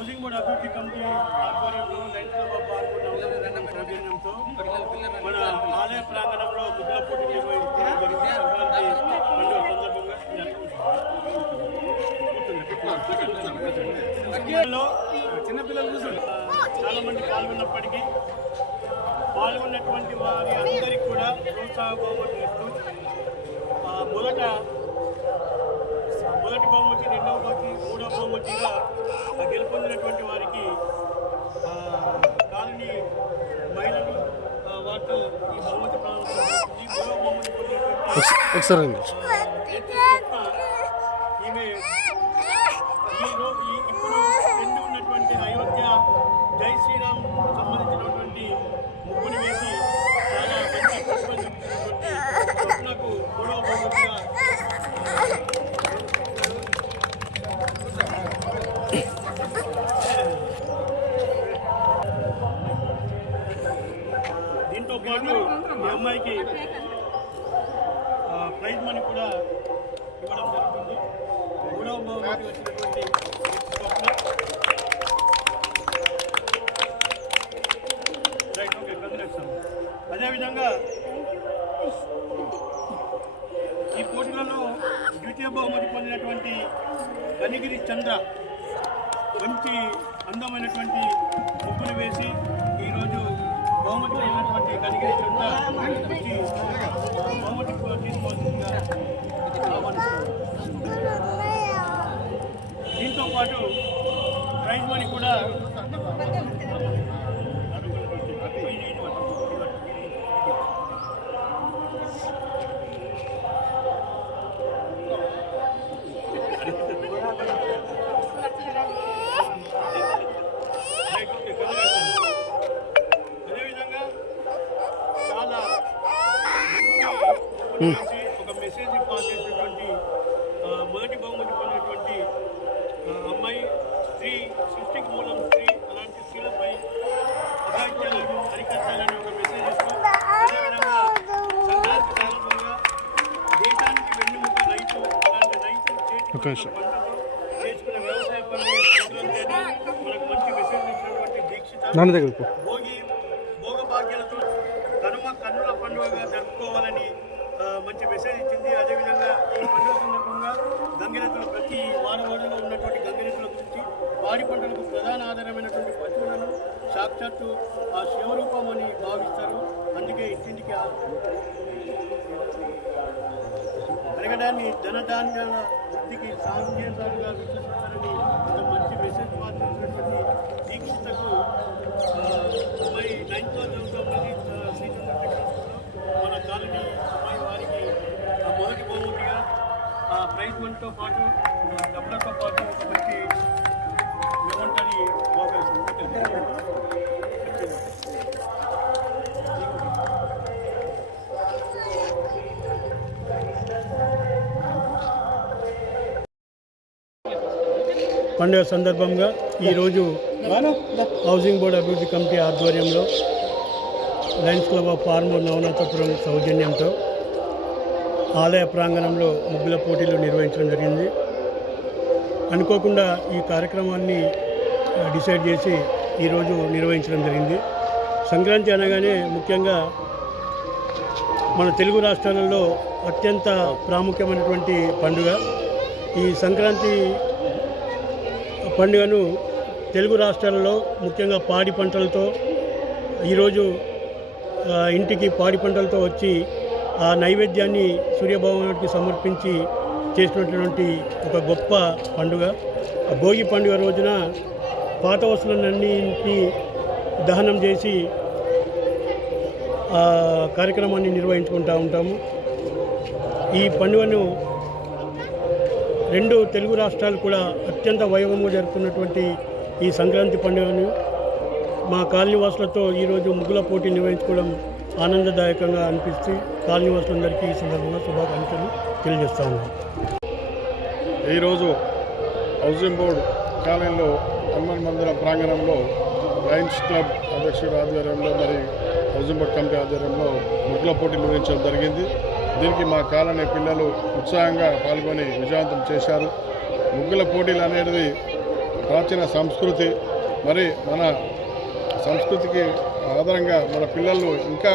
Housing board అభివృద్ధి committee ఆధ్వర్యంలో Lions club of సౌజన్యంతో మన ఆలయ ప్రాంగణంలో ముగ్గుల పోటీ నిర్వహించడం జరిగింది సందర్భంగా చిన్నపిల్లలు చాలా మంది పాల్గొన్నప్పటికీ పాల్గొన్నటువంటి వారి అందరికీ కూడా ప్రోత్సాహం మొదట బహుమతి రెండవ బహుమతి మూడవ బహుమతిగా గెలుపొందినటువంటి వారికి కాలనీ మహిళలు వారితో ఈ బహుమతి ప్రారంభించింది మూడవ బహుమతి పొందినటువంటి. ఈమె ఇప్పుడు రెండు ఉన్నటువంటి అయోధ్య జై శ్రీరామ్ సంబంధించినటువంటి ఈ అమ్మాయికి ప్రైజ్ మనీ కూడా ఇవ్వడం జరుగుతుంది. మూడవ బహుమతి వచ్చినటువంటి రైట్ ఓకే కంగ్రాట్స్ అదేవిధంగా ఈ పోటీలలో ద్వితీయ బహుమతి పొందినటువంటి కనిగిరి చంద్ర మంచి అందమైనటువంటి ముగ్గులు వేసి ఈరోజు బహుమతి దీంతో పాటు ప్రైజ్ మనీ కూడా మంచి ఒక మెసేజ్ పాస్ చేసినటువంటి మొదటి బహుమతి పొందినటువంటి అమ్మాయి స్త్రీ సృష్టికి మూలం స్త్రీ అలాంటి స్త్రీలపై అఘాయిత్యాలను అరికట్టాలని ఒక మెసేజ్ ఇస్తూ సంక్రాంతి కారణంగా దేశానికి వెన్నుముక రైతు అలాంటి రైతు చేసుకునే వ్యవసాయ పనులు సంక్రాంతి మనకు మంచి మెసేజ్ ఇచ్చినటువంటి దీక్షిత నాన్న దగ్గరకు భోగి భోగభాగ్యాలతో కనుమ కన్నుల పండుగగా జరుపుకోవాలని మంచి మెసేజ్ ఇచ్చింది. అదేవిధంగా పండుగ సందర్భంగా గంగిరెద్దులు ప్రతి వాడవాడలో ఉన్నటువంటి గంగిరెద్దుల గురించి వాడి పంటలకు ప్రధాన ఆధారమైనటువంటి పశువులను సాక్షాత్తు ఆ శివరూపం అని భావిస్తారు. అందుకే ఇంటింటికి పెరగడాన్ని ధనధాన్యాల వృద్ధికి సాంకేతాలుగా విశ్వసిస్తారని ఒక మంచి మెసేజ్ మాత్రమైనటువంటి దీక్షితకు మై అమ్మాయి నైన్త్లో చదువుతున్నది శ్రీ మన కాలనీ ప్రైజ్ మనీతో పాటు డబ్బులతో పాటు ఒక మంచి ఏమంటని పండుగ సందర్భంగా ఈరోజు హౌసింగ్ బోర్డు అభివృద్ధి కమిటీ ఆధ్వర్యంలో Lions club of farmer Navanathapuram సౌజన్యంతో ఆలయ ప్రాంగణంలో ముగ్గుల పోటీలు నిర్వహించడం జరిగింది. అనుకోకుండా ఈ కార్యక్రమాన్ని డిసైడ్ చేసి ఈరోజు నిర్వహించడం జరిగింది. సంక్రాంతి అనగానే ముఖ్యంగా మన తెలుగు రాష్ట్రాలలో అత్యంత ప్రాముఖ్యమైనటువంటి పండుగ. ఈ సంక్రాంతి పండుగను తెలుగు రాష్ట్రాలలో ముఖ్యంగా పాడి పంటలతో ఈరోజు ఇంటికి పాడి పంటలతో వచ్చి ఆ నైవేద్యాన్ని సూర్యభగవానుడికి సమర్పించి చేసినటువంటి ఒక గొప్ప పండుగ. ఆ భోగి పండుగ రోజున పాత వస్తువులన్నింటినీ దహనం చేసి ఆ కార్యక్రమాన్ని నిర్వహించుకుంటూ ఉంటాము. ఈ పండుగను రెండు తెలుగు రాష్ట్రాలు కూడా అత్యంత వైభవంగా జరుపుకున్నటువంటి ఈ సంక్రాంతి పండుగను మా కాలనీవాసులతో ఈరోజు ముగ్గుల పోటీ నిర్వహించుకోవడం ఆనందదాయకంగా అనిపిస్తూ కాలనీవాసులందరికీ ఈ సందర్భంగా శుభాకాంక్షలు తెలియజేస్తా ఉన్నాను ఈరోజు హౌసింగ్ బోర్డు కాలనీలో హనుమాన్ మందిరం ప్రాంగణంలో లయన్స్ క్లబ్ అధ్యక్షుడి ఆధ్వర్యంలో మరి హౌసింగ్ బోర్డు కమిటీ ఆధ్వర్యంలో ముగ్గుల పోటీ నిర్వహించడం జరిగింది. దీనికి మా కాలనీ పిల్లలు ఉత్సాహంగా పాల్గొని విజయవంతం చేశారు. ముగ్గుల పోటీలు అనేది ప్రాచీన సంస్కృతి. మరి మన సంస్కృతికి ఆధారంగా మన పిల్లలు ఇంకా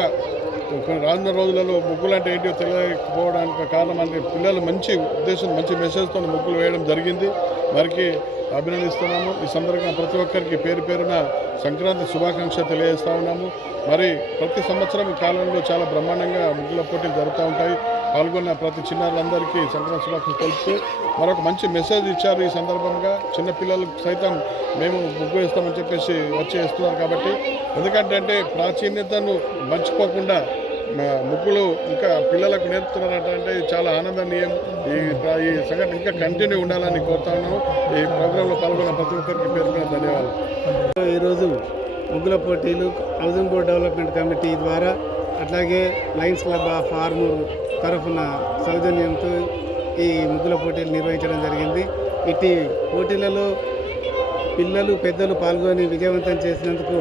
కొన్ని రానున్న రోజులలో ముగ్గులు అంటే ఏంటో తెలియకపోవడానికి కారణం అంటే పిల్లలు మంచి ఉద్దేశం మంచి మెసేజ్తో ముగ్గులు వేయడం జరిగింది. వారికి అభినందిస్తున్నాము. ఈ సందర్భంగా ప్రతి ఒక్కరికి పేరు పేరున సంక్రాంతి శుభాకాంక్ష తెలియజేస్తూ ఉన్నాము. మరి ప్రతి సంవత్సరం కాలంలో చాలా బ్రహ్మాండంగా ముగ్గుల పోటీలు జరుగుతూ ఉంటాయి. పాల్గొన్న ప్రతి చిన్నారులందరికీ సంక్రాంతి శుభాకాంక్షలు తెలుపుతూ మరొక మంచి మెసేజ్ ఇచ్చారు ఈ సందర్భంగా. చిన్నపిల్లలకు సైతం మేము ముగ్గు వేస్తామని చెప్పేసి వచ్చి వేస్తున్నారు కాబట్టి. ఎందుకంటే అంటే ప్రాచీన్యతను మర్చిపోకుండా ముగ్గులు ఇంకా పిల్లలకు నేర్పుతున్నారంట అంటే చాలా ఆనందనీయం. ఈ ఈ సంఘటన ఇంకా కంటిన్యూ ఉండాలని కోరుతా ఉన్నాము. ఈ ప్రోగ్రాంలో పాల్గొన్న ప్రతి ఒక్కరికి పేర్కొన్న ధన్యవాదాలు. ఈరోజు ముగ్గుల పోటీలు హౌసింగ్ బోర్డ్ డెవలప్మెంట్ కమిటీ ద్వారా అట్లాగే లయన్స్ క్లబ్ ఆఫ్ ఆర్మూర్ తరఫున సౌజన్యంతో ఈ ముగ్గుల పోటీలు నిర్వహించడం జరిగింది. ఇటు పోటీలలో పిల్లలు పెద్దలు పాల్గొని విజయవంతం చేసినందుకు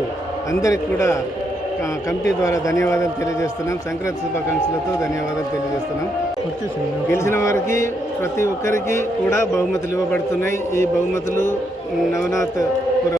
అందరికి కూడా కమిటీ ద్వారా ధన్యవాదాలు తెలియజేస్తున్నాం. సంక్రాంతి శుభాకాంక్షలతో ధన్యవాదాలు తెలియజేస్తున్నాం. గెలిచిన వారికి ప్రతి ఒక్కరికి కూడా బహుమతులు ఇవ్వబడుతున్నాయి. ఈ బహుమతులు నవనాథ్